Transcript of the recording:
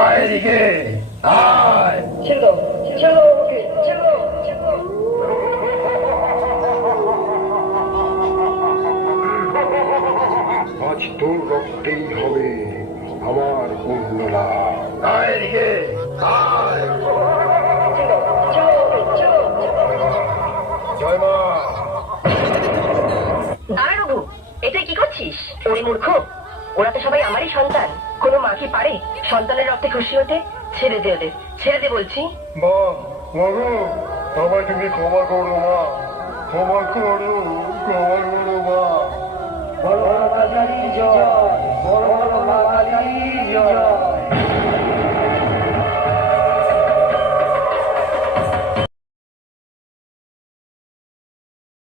আয় এদিকে আয়। ছেড়ে দাও, ছেড়ে দাও আমাকে, ছেড়ে দাও, ছেড়ে দাও। আজ তোর রক্তেই হবে আমার পূর্ণ লাভ। আয় এদিকে আয়। ছেড়ে দাও, ছেড়ে দাও আমাকে, ছেড়ে দাও, ছেড়ে দাও। জয় মা। দাঁড়া রঘু, এটা কি করছিস? ওরে মূর্খ, ওরা তো সবাই আমারই সন্তান। কোনো মা কি পারে সন্তানের রক্তে খুশি হতে? ছেড়ে দে ওদের, ছেড়ে দে বলছি। মা, মাগো, আমায় তুমি ক্ষমা করো মা, ক্ষমা করো, ক্ষমা করো মা। বড় বড় মা কালী জয়, বড় বড় মা কালী জয়।